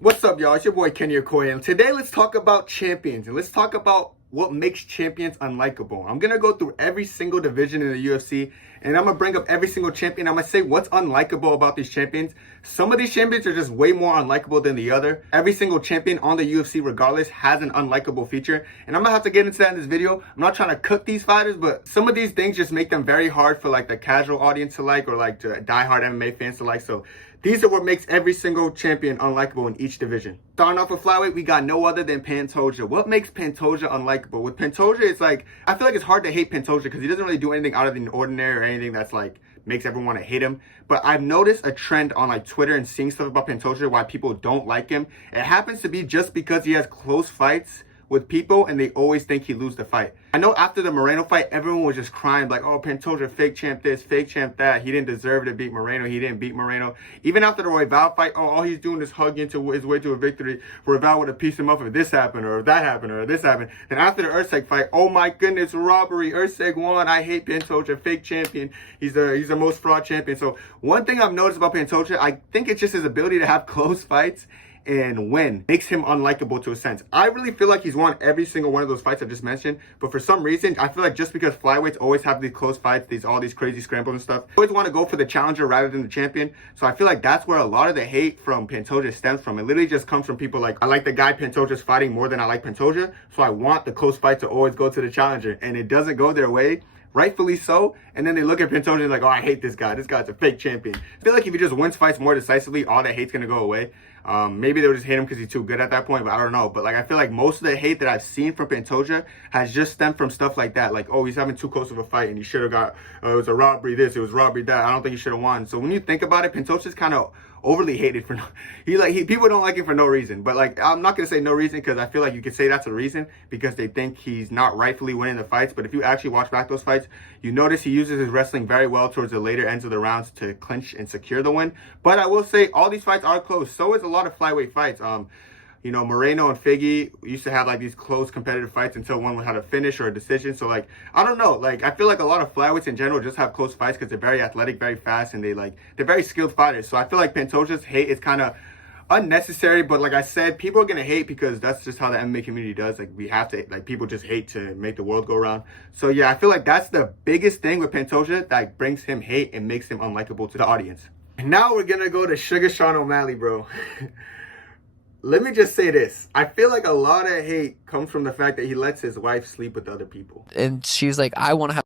What's up, y'all? It's your boy Kenny Okoye, and today let's talk about champions, and let's talk about what makes champions unlikable. I'm gonna go through every single division in the UFC, and I'm gonna bring up every single champion. I'm gonna say what's unlikable about these champions. Some of these champions are just way more unlikable than the other. Every single champion on the UFC, regardless, has an unlikable feature, and I'm gonna have to get into that in this video. I'm not trying to cook these fighters, but some of these things just make them very hard for like the casual audience to like, or like to diehard MMA fans to like. So these are what makes every single champion unlikable in each division. Starting off with flyweight, we got no other than Pantoja. What makes Pantoja unlikable? With Pantoja, it's like, I feel like it's hard to hate Pantoja because he doesn't really do anything out of the ordinary or anything that's like, makes everyone want to hate him. But I've noticed a trend on like Twitter and seeing stuff about Pantoja, why people don't like him. It happens to be just because he has close fights with people and they always think he lose the fight. I know after the Moreno fight, everyone was just crying like, oh, Pantoja fake champ this, fake champ that. He didn't deserve to beat Moreno. He didn't beat Moreno. Even after the Royval fight, oh, all he's doing is hugging to his way to a victory. Royval would have pieced him up if this happened or if that happened or if this happened. Then after the Usyk fight, oh my goodness, robbery. Usyk won. I hate Pantoja, fake champion. He's the most fraud champion. So one thing I've noticed about Pantoja, I think it's just his ability to have close fights and win makes him unlikable to a sense. I really feel like he's won every single one of those fights I just mentioned, but for some reason, I feel like just because flyweights always have these close fights, all these crazy scrambles and stuff, I always want to go for the challenger rather than the champion. So I feel like that's where a lot of the hate from Pantoja stems from. It literally just comes from people like, I like the guy Pantoja's fighting more than I like Pantoja, so I want the close fight to always go to the challenger, and it doesn't go their way. Rightfully so, and then they look at Pantoja and like, oh, I hate this guy. This guy's a fake champion. I feel like if he just wins fights more decisively, all that hate's gonna go away. Maybe they would just hate him because he's too good at that point, but I don't know. But like, I feel like most of the hate that I've seen from Pantoja has just stemmed from stuff like that. Like, oh, he's having too close of a fight and he should have got, it was a robbery this, it was robbery that. I don't think he should have won. So when you think about it, Pantoja's kind of overly hated for people don't like him for no reason. But like, I'm not gonna say no reason because I feel like you could say that's a reason because they think he's not rightfully winning the fights. But if you actually watch back those fights, you notice he uses his wrestling very well towards the later ends of the rounds to clinch and secure the win. But I will say all these fights are close. So is a lot of flyweight fights. You know, Moreno and Figgy used to have like these close competitive fights until one had a finish or a decision. So like, I don't know, like I feel like a lot of flyweights in general just have close fights because they're very athletic, very fast, and they're very skilled fighters. So I feel like Pantoja's hate is kind of unnecessary, but like I said, people are gonna hate because that's just how the MMA community does. Like we have to, like people just hate to make the world go around. So yeah, I feel like that's the biggest thing with Pantoja that brings him hate and makes him unlikable to the audience. And now we're gonna go to Sugar Sean O'Malley, bro. Let me just say this. I feel like a lot of hate comes from the fact that he lets his wife sleep with other people. And she's like, I want to have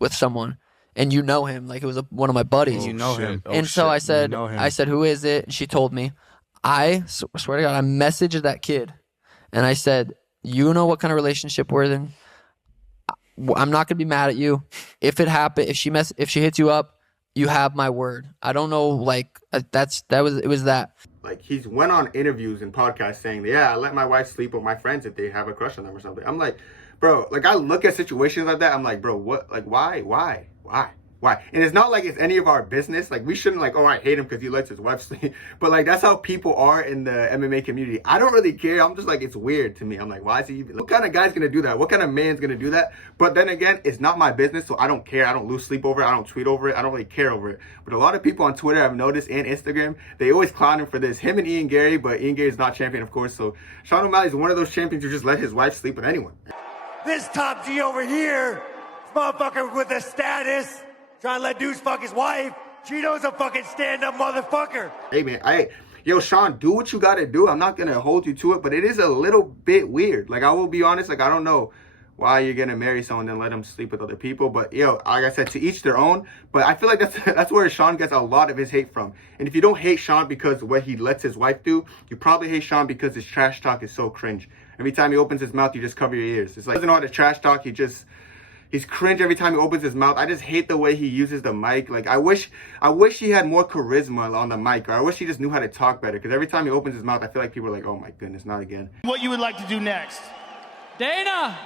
with someone. And you know him. Like, it was one of my buddies. You know him. And so I said, who is it? And she told me. I swear to God, I messaged that kid. And I said, you know what kind of relationship we're in? I'm not going to be mad at you. If it happened, if she hits you up, you have my word. I don't know, like, it was that. Like, he's went on interviews and podcasts saying, yeah, I let my wife sleep with my friends if they have a crush on them or something. I'm like, bro, like, I look at situations like that, I'm like, bro, what, like, why? And it's not like it's any of our business. Like, we shouldn't like, oh, I hate him because he lets his wife sleep. But like, that's how people are in the MMA community. I don't really care. I'm just like, it's weird to me. I'm like, why is he even, what kind of guy's gonna do that? What kind of man's gonna do that? But then again, it's not my business, so I don't care. I don't lose sleep over it. I don't tweet over it. I don't really care over it. But a lot of people on Twitter I've noticed and Instagram, they always clown him for this. Him and Ian Gary, but Ian Gary's not champion, of course. So Sean O'Malley is one of those champions who just let his wife sleep with anyone. This top G over here, this motherfucker with a status, trying to let dudes fuck his wife. Cheeto's a fucking stand-up motherfucker. Hey, man, yo, Sean, do what you gotta do. I'm not gonna hold you to it, but it is a little bit weird. Like, I will be honest, like, I don't know why you're gonna marry someone and let them sleep with other people. But, yo, like I said, to each their own. But I feel like that's where Sean gets a lot of his hate from. And if you don't hate Sean because of what he lets his wife do, you probably hate Sean because his trash talk is so cringe. Every time he opens his mouth, you just cover your ears. It's like, he doesn't know how to trash talk, he's cringe every time he opens his mouth. I just hate the way he uses the mic. Like, I wish he had more charisma on the mic, or I wish he just knew how to talk better. Because every time he opens his mouth, I feel like people are like, oh my goodness, not again. What you would like to do next? Dana,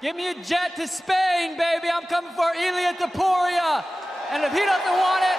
give me a jet to Spain, baby. I'm coming for Ilia Topuria. And if he doesn't want it,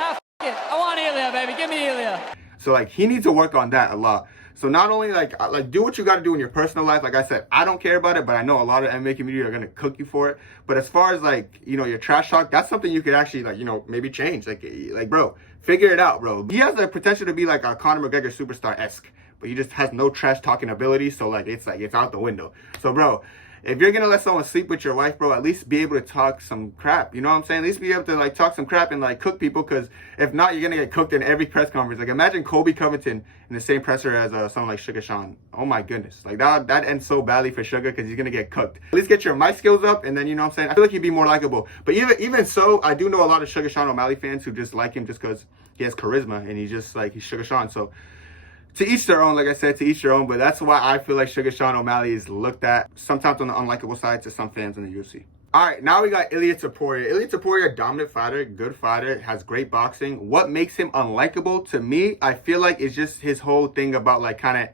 f it. I want Ilia, baby. Give me Ilia. So, like, he needs to work on that a lot. So not only like do what you got to do in your personal life. Like I said, I don't care about it, but I know a lot of MMA community are gonna cook you for it. But as far as like, you know, your trash talk, that's something you could actually like, you know, maybe change. Like bro, figure it out, bro. He has the potential to be like a Conor McGregor superstar-esque, but he just has no trash talking ability. So like it's out the window. So bro, if you're gonna let someone sleep with your wife, bro, at least be able to talk some crap. You know what I'm saying? At least be able to like talk some crap and like cook people, because if not, you're gonna get cooked in every press conference. Like imagine Colby Covington in the same presser as someone like Sugar Sean. Oh my goodness, like that ends so badly for Sugar, because he's gonna get cooked. At least get your mic skills up, and then, you know what I'm saying, I feel like he'd be more likable. But even so, I do know a lot of Sugar Sean O'Malley fans who just like him just because he has charisma and he's just like, he's Sugar Sean. So to each their own, like I said, to each their own. But that's why I feel like Sugar Sean O'Malley is looked at sometimes on the unlikable side to some fans in the UFC. All right, now we got Ilia Topuria. Ilia Topuria, dominant fighter, good fighter, has great boxing. What makes him unlikable to me, I feel like, is just his whole thing about like kind of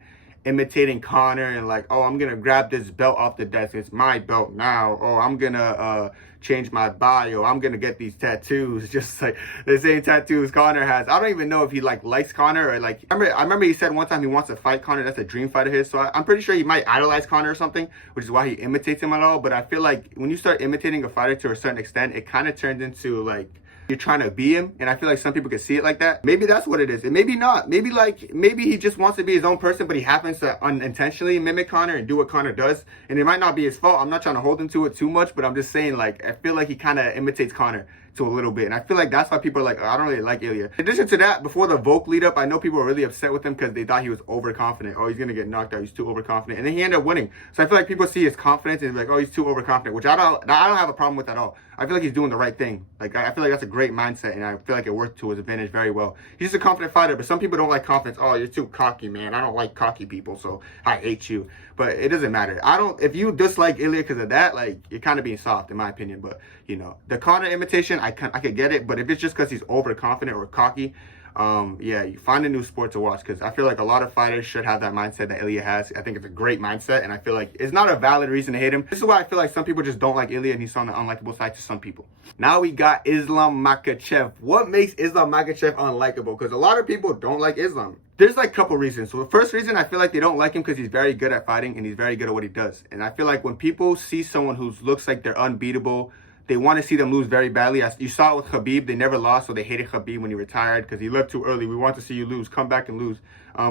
imitating Conor and like, oh, I'm gonna grab this belt off the desk, it's my belt now. Oh, I'm gonna change my bio, I'm gonna get these tattoos, just like the same tattoos Conor has. I don't even know if he like likes Conor or like, I remember he said one time he wants to fight Conor. That's a dream fight of his. So I'm pretty sure he might idolize Conor or something, which is why he imitates him at all. But I feel like when you start imitating a fighter to a certain extent, it kind of turns into like you're trying to be him, and I feel like some people can see it like that. Maybe that's what it is, and maybe not. Maybe he just wants to be his own person, but he happens to unintentionally mimic Conor and do what Conor does, and it might not be his fault. I'm not trying to hold him to it too much, but I'm just saying, like, I feel like he kind of imitates Conor to a little bit, and I feel like that's why people are like, oh, I don't really like Ilia. In addition to that, before the Volk lead up, I know people were really upset with him because they thought he was overconfident. Oh, he's gonna get knocked out, he's too overconfident, and then he ended up winning. So I feel like people see his confidence and be like, oh, he's too overconfident, which I don't have a problem with at all. I feel like he's doing the right thing. Like, I feel like that's a great mindset, and I feel like it worked to his advantage very well. He's just a confident fighter, but some people don't like confidence. Oh, you're too cocky, man. I don't like cocky people, so I hate you. But it doesn't matter. If you dislike Ilia because of that, like, you're kind of being soft, in my opinion. But, you know, the Conor imitation, I could get it. But if it's just because he's overconfident or cocky, yeah, you find a new sport to watch, because I feel like a lot of fighters should have that mindset that Ilia has. I think it's a great mindset, and I feel like it's not a valid reason to hate him. This is why I feel like some people just don't like Ilia, and he's on the unlikable side to some people. Now we got Islam Makhachev. What makes Islam Makhachev unlikable? Because a lot of people don't like Islam. There's like a couple reasons. So the first reason, I feel like they don't like him because he's very good at fighting and he's very good at what he does. And I feel like when people see someone who looks like they're unbeatable, they want to see them lose very badly. As you saw it with Khabib, they never lost, so they hated Khabib when he retired because he left too early. We want to see you lose. Come back and lose.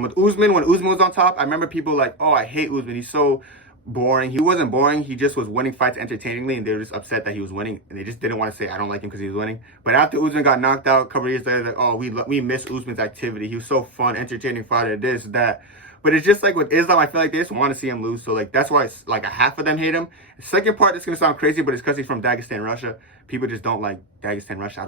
With Usman, when Usman was on top, I remember people like, oh, I hate Usman. He's so boring. He wasn't boring. He just was winning fights entertainingly, and they were just upset that he was winning, and they just didn't want to say, I don't like him because he was winning. But after Usman got knocked out a couple of years later, like, oh, we miss Usman's activity. He was so fun, entertaining fighter, this, that. But it's just like with Islam, I feel like they just want to see him lose. So like that's why it's like a half of them hate him. The second part, it's gonna sound crazy, but it's because he's from Dagestan, Russia. People just don't like Dagestan, Russia. I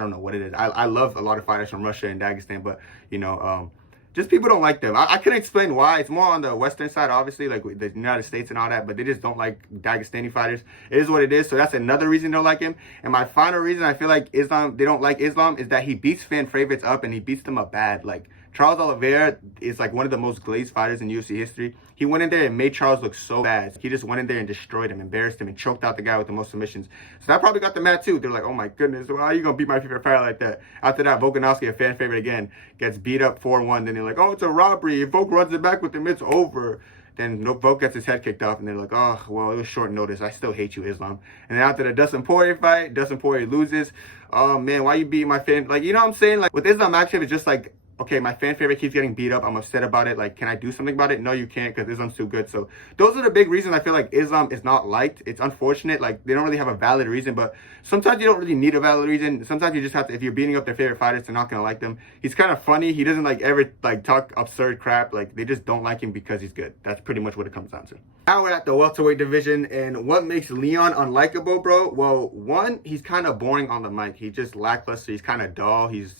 don't know what it is. I love a lot of fighters from Russia and Dagestan, but you know, just people don't like them. I couldn't explain why. It's more on the Western side, obviously, like the United States and all that, but they just don't like Dagestani fighters. It is what it is. So that's another reason they don't like him. And my final reason I feel like they don't like Islam is that he beats fan favorites up, and he beats them up bad. Like Charles Oliveira is like one of the most glazed fighters in UFC history. He went in there and made Charles look so bad. He just went in there and destroyed him, embarrassed him, and choked out the guy with the most submissions. So that probably got them mad too. They're like, oh my goodness, why are you going to beat my favorite fighter like that? After that, Volkanovski, a fan favorite again, gets beat up 4-1. Then they're like, oh, it's a robbery. If Volk runs it back with him, it's over. Then Volk gets his head kicked off, and they're like, oh, well, it was short notice. I still hate you, Islam. And then after the Dustin Poirier fight, Dustin Poirier loses. Oh, man, why you beating my fan? Like, you know what I'm saying? Like, with Islam Makhachev, it's just like, okay, my fan favorite keeps getting beat up. I'm upset about it. Like, can I do something about it? No, you can't, because Islam's too good. So those are the big reasons I feel like Islam is not liked. It's unfortunate. Like, they don't really have a valid reason, but sometimes you don't really need a valid reason. Sometimes you just have to, if you're beating up their favorite fighters, they're not going to like them. He's kind of funny. He doesn't like ever like talk absurd crap. Like, they just don't like him because he's good. That's pretty much what it comes down to. Now we're at the welterweight division, and what makes Leon unlikable, bro? Well, one, he's kind of boring on the mic. He's just lackluster. He's kind of dull. He's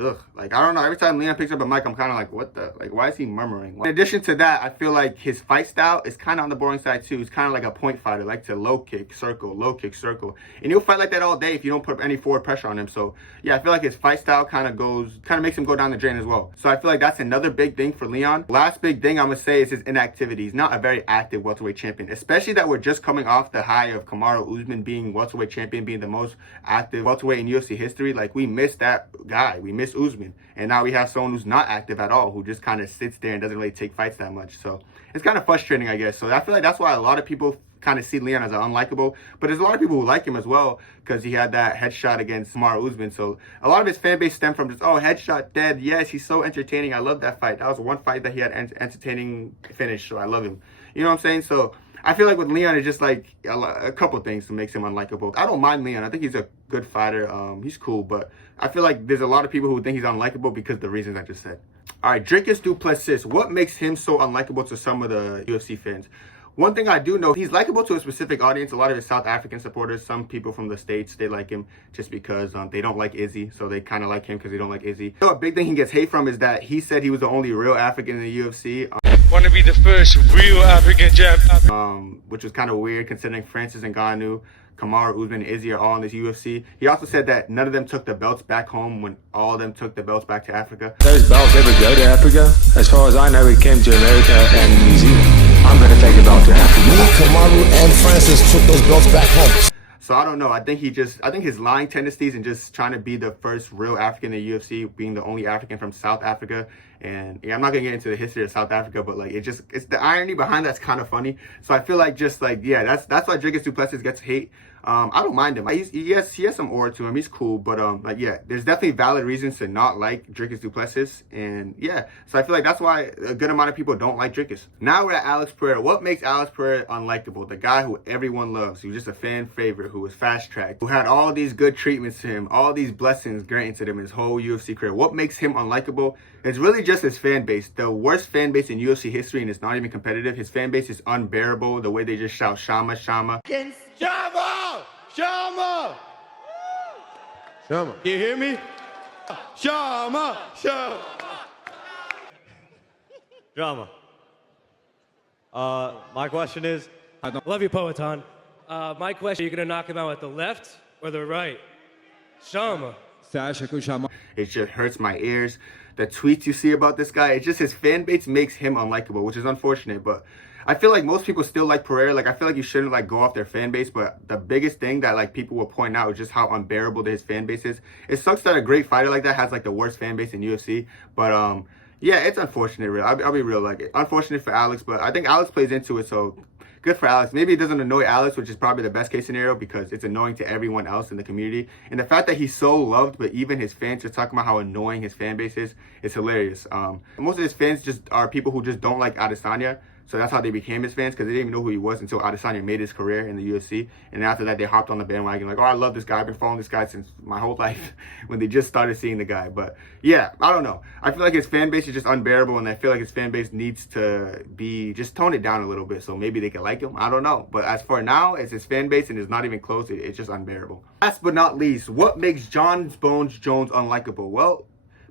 ugh. Like, I don't know. Every time Leon picks up a mic, I'm kind of like, what the? Like, why is he murmuring? In addition to that, I feel like his fight style is kind of on the boring side too. He's kind of like a point fighter, like to low kick, circle. And he'll fight like that all day if you don't put any forward pressure on him. So, yeah, I feel like his fight style kind of makes him go down the drain as well. So I feel like that's another big thing for Leon. Last big thing I'm going to say is his inactivity. He's not a very active active welterweight champion, especially that we're just coming off the high of Kamaru Usman being welterweight champion, being the most active welterweight in UFC history. Like, we missed that guy. We missed Usman. And now we have someone who's not active at all, who just kind of sits there and doesn't really take fights that much. So it's kind of frustrating, I guess. So I feel like that's why a lot of people kind of see Leon as an unlikable, but there's a lot of people who like him as well because he had that headshot against Kamaru Usman. So a lot of his fan base stemmed from just, oh, headshot dead. Yes, he's so entertaining. I love that fight. That was one fight that he had entertaining finish, so I love him. You know what I'm saying? So I feel like with Leon, it's just like a couple things that makes him unlikable. I don't mind Leon. I think he's a good fighter. He's cool, but I feel like there's a lot of people who think he's unlikable because of the reasons I just said. All right, Dricus du Plessis. What makes him so unlikable to some of the UFC fans? One thing I do know, he's likable to a specific audience. A lot of his South African supporters, some people from the States, they like him just because they don't like Izzy. So they kind of like him because they don't like Izzy. So a big thing he gets hate from is that he said he was the only real African in the UFC. Want to be the first real African champ. Which was kind of weird considering Francis Ngannou, Kamaru Usman, and Izzy are all in this UFC. He also said that none of them took the belts back home when all of them took the belts back to Africa. Those belts ever go to Africa? As far as I know, it came to America and New Zealand. I'm going to take a belt to Africa. Me, Kamaru, and Francis took those belts back home. So I don't know. I think his lying tendencies and just trying to be the first real African in the UFC, being the only African from South Africa. And yeah, I'm not gonna get into the history of South Africa, but like it's the irony behind that's kind of funny. So I feel like that's why Dricus du Plessis gets hate. I don't mind him. He has some aura to him. He's cool, but yeah, there's definitely valid reasons to not like Dricus du Plessis, and yeah, so I feel like that's why a good amount of people don't like Dricus. Now we're at Alex Pereira. What makes Alex Pereira unlikable? The guy who everyone loves, who's just a fan favorite, who was fast tracked, who had all these good treatments to him, all these blessings granted to him his whole UFC career. What makes him unlikable? It's really just his fan base. The worst fan base in UFC history, and it's not even competitive. His fan base is unbearable. The way they just shout Shama, Shama. Shama! Shama! Shama. You hear me? Shama! Shama! Drama. My question is... Love you, Poetan. My question, are you going to knock him out with the left or the right? Shama. It just hurts my ears. The tweets you see about this guy, it's just his fan base makes him unlikable, which is unfortunate, but I feel like most people still like Pereira. Like, I feel like you shouldn't like go off their fan base, but the biggest thing that like people will point out is just how unbearable his fan base is. It sucks that a great fighter like that has like the worst fan base in UFC, but yeah, it's unfortunate. Real, I'll be real, like unfortunate for Alex, but I think Alex plays into it, so good for Alex. Maybe it doesn't annoy Alex, which is probably the best case scenario because it's annoying to everyone else in the community. And the fact that he's so loved, but even his fans are talking about how annoying his fan base is hilarious. Most of his fans just are people who just don't like Adesanya. So that's how they became his fans, because they didn't even know who he was until Adesanya made his career in the UFC. And after that, they hopped on the bandwagon like, oh, I love this guy. I've been following this guy since my whole life when they just started seeing the guy. But yeah, I don't know. I feel like his fan base is just unbearable, and I feel like his fan base needs to be, just tone it down a little bit so maybe they can like him. I don't know. But as for now, it's his fan base and it's not even close. It's just unbearable. Last but not least, what makes Jon Jones unlikable? Well,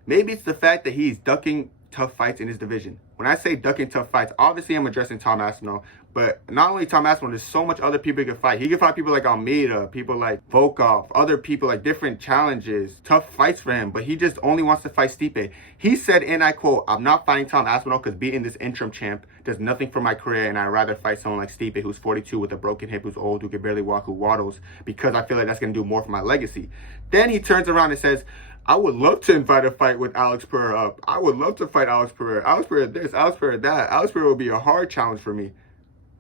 maybe it's the fact that he's ducking tough fights in his division. When I say ducking tough fights, obviously I'm addressing Tom Aspinall, but not only Tom Aspinall, there's so much other people he can fight. He can fight people like Almeida, people like Volkov, other people, like different challenges, tough fights for him, but he just only wants to fight Stipe. He said, and I quote, "I'm not fighting Tom Aspinall because beating this interim champ does nothing for my career, and I'd rather fight someone like Stipe, who's 42 with a broken hip, who's old, who can barely walk, who waddles, because I feel like that's going to do more for my legacy." Then he turns around and says, "I would love to invite a fight with Alex Pereira. I would love to fight Alex Pereira. Alex Pereira this, Alex Pereira that. Alex Pereira would be a hard challenge for me."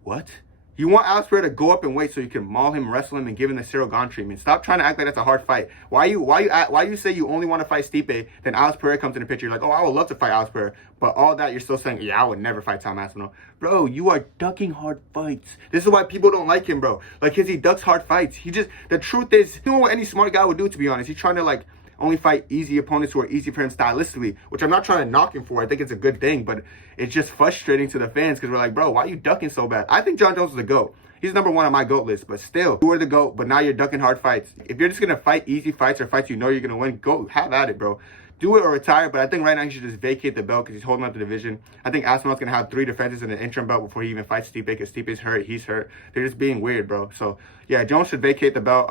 What? You want Alex Pereira to go up and wait so you can maul him, wrestle him, and give him the Cyril Gane treatment. Stop trying to act like that's a hard fight. Why you say you only want to fight Stipe, then Alex Pereira comes in the picture, you're like, oh, I would love to fight Alex Pereira. But all that, you're still saying, yeah, I would never fight Tom Aspinall. Bro, you are ducking hard fights. This is why people don't like him, bro. Like, because he ducks hard fights. The truth is, you know what any smart guy would do, to be honest. He's trying to, like, only fight easy opponents who are easy for him stylistically, which I'm not trying to knock him for. I think it's a good thing, but it's just frustrating to the fans because we're like, bro, why are you ducking so bad? I think Jon Jones is the GOAT. He's number one on my GOAT list, but still, you are the GOAT, but now you're ducking hard fights. If you're just going to fight easy fights or fights you know you're going to win, go have at it, bro. do it or retire, but I think right now he should just vacate the belt because he's holding up the division. I think Aspinall's going to have 3 defenses in the interim belt before he even fights Stipe because Stipe's hurt, he's hurt. They're just being weird, bro. So, yeah, Jones should vacate the belt.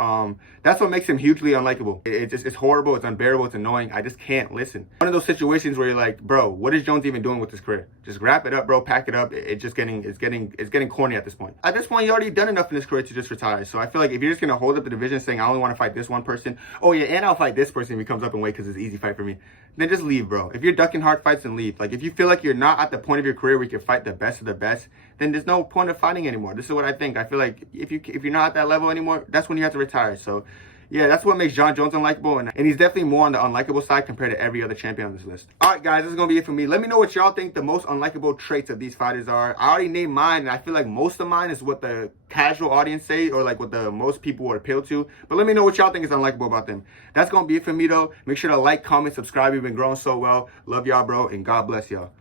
That's what makes him hugely unlikable. It's horrible, it's unbearable, it's annoying. I just can't listen. One of those situations where you're like, bro, what is Jones even doing with his career? Just wrap it up, bro, pack it up. It's getting corny at this point. At this point, you already done enough in his career to just retire. So I feel like if you're just going to hold up the division saying, I only want to fight this one person, oh yeah, and I'll fight this person if he comes up and weight because it's an easy fight for me, then just leave, bro. If you're ducking hard fights, then leave. Like, if you feel like you're not at the point of your career where you can fight the best of the best, then there's no point of fighting anymore. This is what I think. I feel like if you're not at that level anymore, that's when you have to retire. So, yeah, that's what makes Jon Jones unlikable, and he's definitely more on the unlikable side compared to every other champion on this list. All right, guys, this is going to be it for me. Let me know what y'all think the most unlikable traits of these fighters are. I already named mine, and I feel like most of mine is what the casual audience say or like what the most people would appeal to. But let me know what y'all think is unlikable about them. That's going to be it for me, though. Make sure to like, comment, subscribe. You've been growing so well. Love y'all, bro, and God bless y'all.